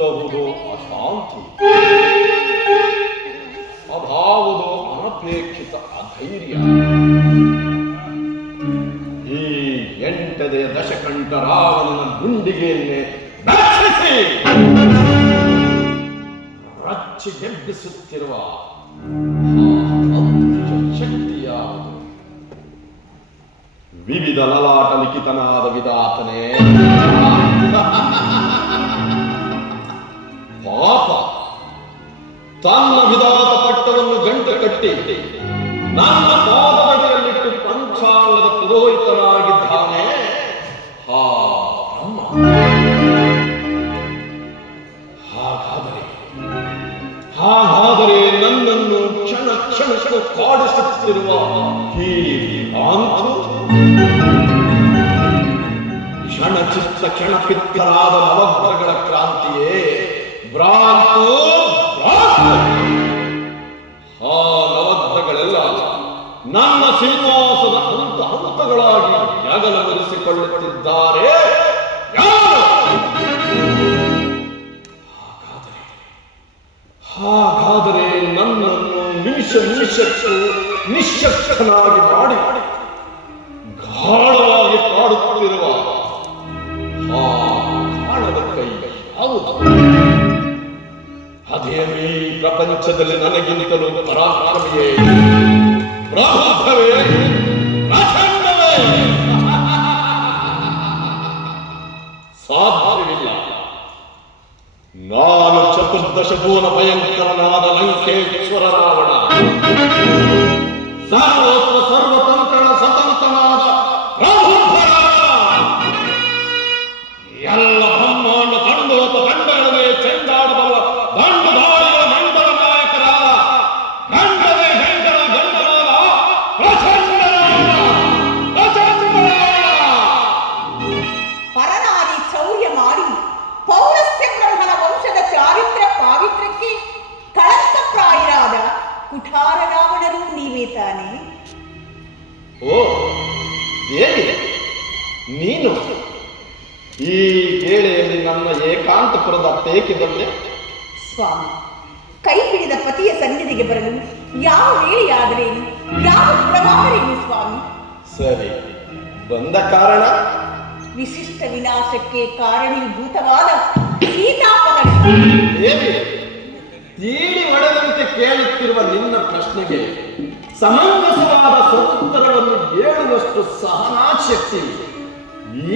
ಇಂತಹುದು ಅಶಾಂತಿ, ಅದಾವುದು ಅನಪೇಕ್ಷಿತ ಅಧೈರ್ಯ. ಈ ಎಂಟನೆಯ ದಶಕಂಠ ರಾವಣನ ಗುಂಡಿಗೆಯನ್ನೇ ರಚ್ಚಿಗೆಬ್ಬಿಸುತ್ತಿರುವ ಶಕ್ತಿ ಯಾವುದು? ವಿವಿಧ ಲಲಾಟ ಲಿಖಿತನಾದ ವಿಧಾತನೇ. ಪಾಪ ತನ್ನ ವಿಧಾತ ಪಟ್ಟವನ್ನು ಗಂಟು ಕಟ್ಟಿ ನನ್ನ ಪಾದದಡಿಯಲ್ಲಿಟ್ಟು ಪಂಚಾಂಗದ ಪುರೋಹಿತನಾಗಿದ್ದಾನೆ. ಹಾ ಬ್ರಹ್ಮ, ಹಾಗಾದರೆ ನನ್ನನ್ನು ಕ್ಷಣ ಕ್ಷಣಕ್ಕೂ ಕಾಡಿಸುತ್ತಿರುವ ಈ ಭ್ರಾಂತು, ಕ್ಷಣಚಿತ್ತ ಕ್ಷಣಪಿತ್ತರಾದ ನವಗ್ರಹಗಳ ಕ್ರಾಂತಿಯೇ ಭ್ರಾಂತು. ಆ ನವಗ್ರಹಗಳೆಲ್ಲ ನನ್ನ ಸಿಂಹಾಸದ ಹಂತ ಹಂತಗಳಾಗಿ ಜಗಲಗೊಳಿಸಿಕೊಳ್ಳುತ್ತಿದ್ದಾರೆ. ಹಾಗಾದರೆ ನನ್ನನ್ನು ನಿಮಿಷ ನಿಮಿಷಕ್ಕೂ ನಿಶ್ಶಕ್ತನಾಗಿ ಮಾಡಿ ಗಾಢವಾಗಿ ಕಾಡುತ್ತಿರುವ ಆ ಕಾಣದ ಕೈ ಯಾವುದು? ಅದೇನೇ ಪ್ರಪಂಚದಲ್ಲಿ ನನಗಿಂತಲೂ ಪರಾಕ್ರಮಿಯೇ, ಪ್ರಬುದ್ಧವೇ, ಪ್ರಚಂಡವೇ? ಸಾಧ್ಯವಿಲ್ಲ. ನಾನು ಚತುರ್ದಶ ಭುವನ ಭಯಂಕರನಾದ ಲಂಕೇಶ್ವರ ರಾವಣ, ಸರ್ವೋತ್ರ ಸರ್ವತಂತ್ರನ ಸ್ವತಂತ್ರನಾದ ಪ್ರಬುದ್ಧ ಎಲ್ಲ ಬ್ರಹ್ಮಾಂಡ ತಂಡೋತ ತಂಡಗಳೇ ಚೆಂಡಾಡಬಲ್ಲ ದಂಡಧಾರಿಗಳ ಮಂಡಲ ನಾಯಕರಾದ ಗಂಡವೇ ಗಂಡನ ಗಂಡನಾದ ಪರನಾರಿ ಚೌರ್ಯ ಮಾಡಿ ಪೌರಸ್ತ್ಯ ಬ್ರಹ್ಮನ ವಂಶದ ಚಾರಿತ್ರ ಪಾವಿತ್ರ್ಯಕ್ಕೆ ಕಳಂಕಪ್ರಾಯರಾದ ಕುಠಾರ ರಾವಣರು ನೀವೇ ತಾನೆ? ಓ ದೇವಿ, ನೀನು ಈ ವೇಳೆಯಲ್ಲಿ ನನ್ನ ಏಕಾಂತಪುರದ ತೇಕೆ ಬಂದೆ? ಸ್ವಾಮಿ, ಕೈ ಹಿಡಿದ ಪತಿಯ ಸನ್ನಿಧಿಗೆ ಬರಲು ಯಾವ ವೇಳೆಯಾದರೇನು, ಯಾವ ಪ್ರಮಾಣರೇನು ಸ್ವಾಮಿ? ಸರಿ, ಬಂದ ಕಾರಣ? ವಿಶಿಷ್ಟ ವಿನಾಶಕ್ಕೆ ಕಾರಣೀಭೂತವಾದ ಸೀತಾಪಹರಣ. ದೇವಿ, ತೀಡಿ ಒಡೆದಂತೆ ಕೇಳುತ್ತಿರುವ ನಿನ್ನ ಪ್ರಶ್ನೆಗೆ ಸಮಂಜಸವಾದ ಸ್ವತಂತ್ರವನ್ನು ಹೇಳುವಷ್ಟು ಸಹನಾಶಕ್ತಿ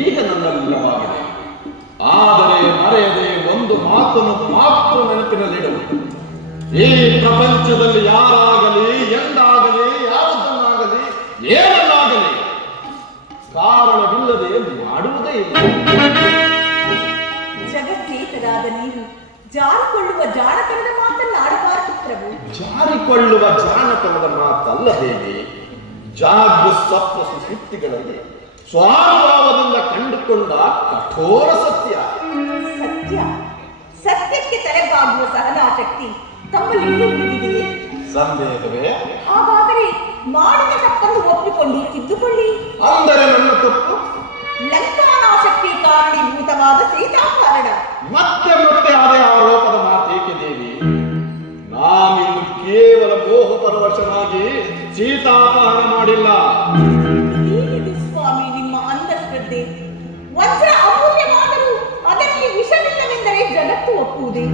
ಈಗ ನನ್ನಲ್ಲಿಲ್ಲವಾಗಿದೆ. ಆದರೆ ಮರೆಯದೆ ಒಂದು ಮಾತನ್ನು ಮಾತ್ರ ನೆನಪಿನಲ್ಲಿಡಲು, ಈ ಪ್ರಪಂಚದಲ್ಲಿ ಯಾರಾಗಲಿ, ಎಂದಾಗಲಿ, ಯಾವುದನ್ನಾಗಲಿ, ಏನನ್ನಾಗಲಿ ಕಾರಣವಿಲ್ಲದೆ ಮಾಡುವುದೇ ಇಲ್ಲ. ಜಗತ್ತೇತರಾದ ನೀವು ಜಾರಿಕೊಳ್ಳುವ ಜಾಣತನದ ಮಾತನ್ನಾಡಬಾರದು ಪ್ರಭು. ಜಾರಿಕೊಳ್ಳುವ ಜಾಣತನದ ಮಾತಲ್ಲ ದೇವಿ, ಜಾಗೃತ ಸ್ವಪ್ನ ಸುಷುಪ್ತಿಗಳಲ್ಲಿ ಸ್ವಾನುಭಾವದಿಂದ ಕಂಡುಕೊಂಡ ಕಠೋರ ಸತ್ಯ. ಸತ್ಯ, ಸತ್ಯಕ್ಕೆ ತಲೆಬಾಗುವ ಸಹನಾಶಕ್ತಿ ತಮ್ಮಲ್ಲಿ ಇನ್ನೂ ಉಳಿದಿದೆಯೇ? ಸಂದೇಹವೇ? ಹಾಗಾದರೆ ಮಾಡಿದ ತಪ್ಪನ್ನು ಒಪ್ಪಿಕೊಂಡು ತಿದ್ದುಕೊಳ್ಳಿ. ಅಂದರೆ ನನ್ನ ತಪ್ಪು? ಲಂಕಾನಾಶಕ್ಕೆ ಕಾರಣೀಭೂತವಾದ ಸೀತಾಪಹರಣ. ಮತ್ತೆ ಮತ್ತೆ ಅದೇ ಆರೋಪದ ಮಾತೇಕೆ ದೇವಿ? ನಾನಿನ್ನು ಕೇವಲ ಮೋಹ ಪರವಶನಾಗಿ ಸೀತಾಪಹರಣ ಮಾಡಿಲ್ಲ. ಏನಿದು ಸ್ವಾಮಿ ನಿಮ್ಮ ಅಂಧಶ್ರದ್ಧೆ? ವಜ್ರ ಅಮೂಲ್ಯವಾದರೂ ಅದರಲ್ಲಿ ವಿಷವಿಲ್ಲವೆಂದರೆ ಜಗತ್ತು ಒಪ್ಪುವುದೇ?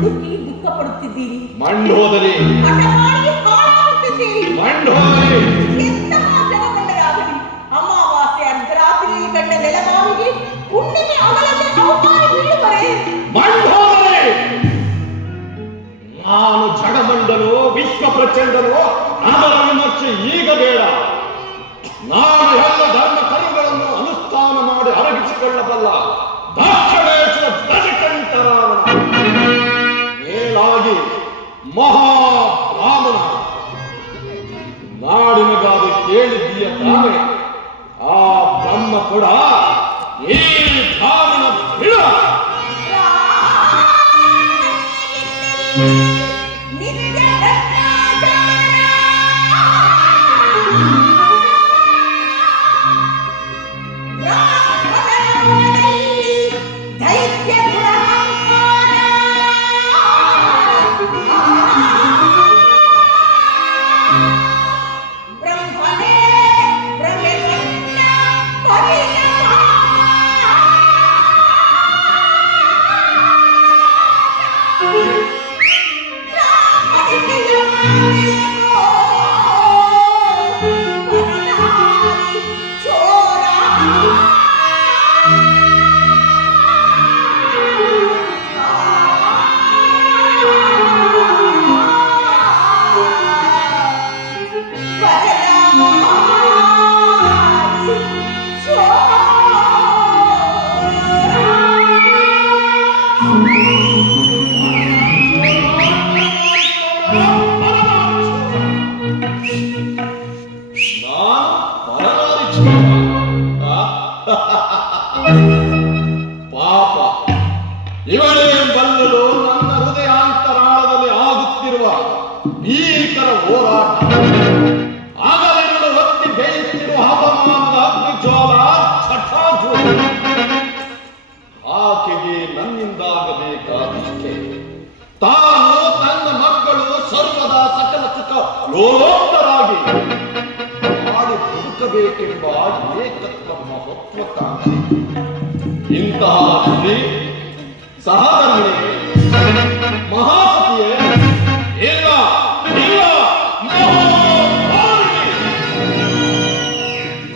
ಹುಡುಕಿ ದುಃಖ ಪಡುತ್ತಿದ್ದೀರಿ. ಮಂಡೋದರಿ, ಹಠ ಮಾಡಿ ಹಾಳಾಗುತ್ತಿದ್ದೀರಿ. ಮಂಡೋದರಿ, ಎಂತಹ ಜನಮಂಡರಾಗಲಿ ಅಮಾವಾಸ್ಯೆ ಅರ್ಧರಾತ್ರಿಯಲ್ಲಿ ಕಂಡ ನೆಲಮಾವಿಗೆ ಹುಣ್ಣಿಮೆ ಅಗಲಲ್ಲಿ ಅವಮಾನ ಬೀಳುವರೆ. ಮಂಡೋದರಿ, ನಾನು ಜಡಮಂಡನೋ ವಿಶ್ವ ಪ್ರಚಂಡನೋ ಅದರ ವಿಮರ್ಶೆ ಈಗ ಬೇಡ. ನಾನು ಎಲ್ಲ ಧರ್ಮ ಕರ್ಮಗಳನ್ನು ಅನುಷ್ಠಾನ ಮಾಡಿ ಅರಗಿಸಿಕೊಳ್ಳಬಲ್ಲ ದಕ್ಷಿಣೇಶ್ವರ ದಶಕಂಠ ರಾವಣ, ಮೇಲಾಗಿ ಮಹಾಬ್ರಾಹ್ಮಣ. ನಾಡಿನಗಾದ ಕೇಳಿದ್ದೀಯ ತಾನೆ? ಆ ಬ್ರಹ್ಮ ಕೂಡ ಈ ಬ್ರಾಹ್ಮಣ ಬಿಡ. ದೈತ್ಯ ದುರಹಂಕಾರ ಇವಳೇ ಬಲ್ಲಲು ನನ್ನ ಹೃದಯಾಂತರಾಳದಲ್ಲಿ ಆಗುತ್ತಿರುವ ಭೀಕರ ಹೋರಾಟ. ಆಗಲಿರುಳು ಒತ್ತಿ ಬೇಯುತ್ತಿರುವ ಹವಾಮಾನದ ಅಗ್ನಿಜ್ವಾಲ ಛಟಾಜ್ವಲ. ಆಕೆಗೆ ನನ್ನಿಂದಾಗಬೇಕಾದಿಷ್ಟೇ. ತಾನು ತನ್ನ ಮಕ್ಕಳು ಸರ್ವದ ಸಕಲ ಸುಖ ಲೋಲೋಕ್ತರಾಗಿ ಮಾಡಿ ಬದುಕಬೇಕೆಂಬ ಏಕತ್ವ ಮಹತ್ವಕಾಂಕ್ಷೆ. ಇಂತಹ ಶ್ರೀ ಸಹಧರ್ಮಿಣಿ ಮಹಾ